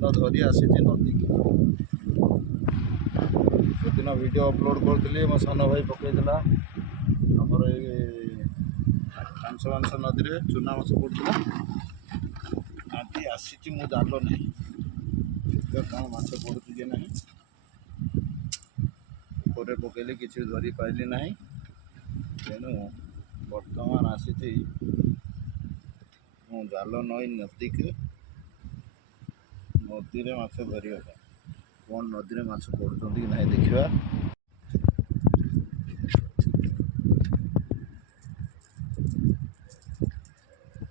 जाल धरी आसी नदी सेदिन वीडियो अपलोड करी मो सान भाई पकईला आमर कांसबांस नदी में चूना माछ पड़ता आज आसी मु जाल नहीं कौन माछ पड़ू कि ना ऊपर पकईली किसी धरी पाइली ना तेणु बर्तमान आसी जाल नई नदी के नदी में माछ धरवा कौन नदी में माछ पड़ुं कि ना देखा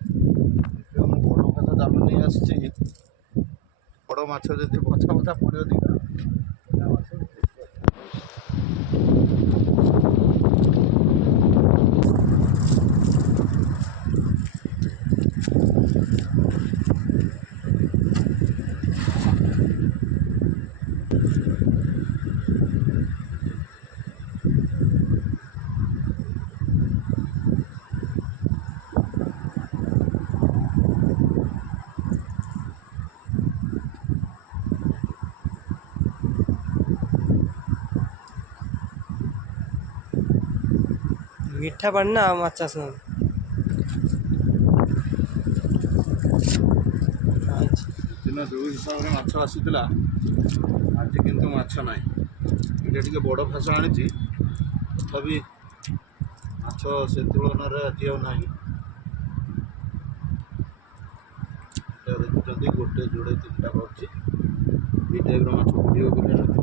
बड़ माछ जाल नहीं आसी बड़ माछ जब बछा बछा पड़ो दिखा मीठा पानी ना माछ चाष दिन जो हिसाब से माछ आसीला आज किंतु माछ ना ये टे बड़ फास आनी तथापि माछ से तुलन आज ना देखुं गोटे जोड़े तीन टा पड़े टाइप माछ पड़ो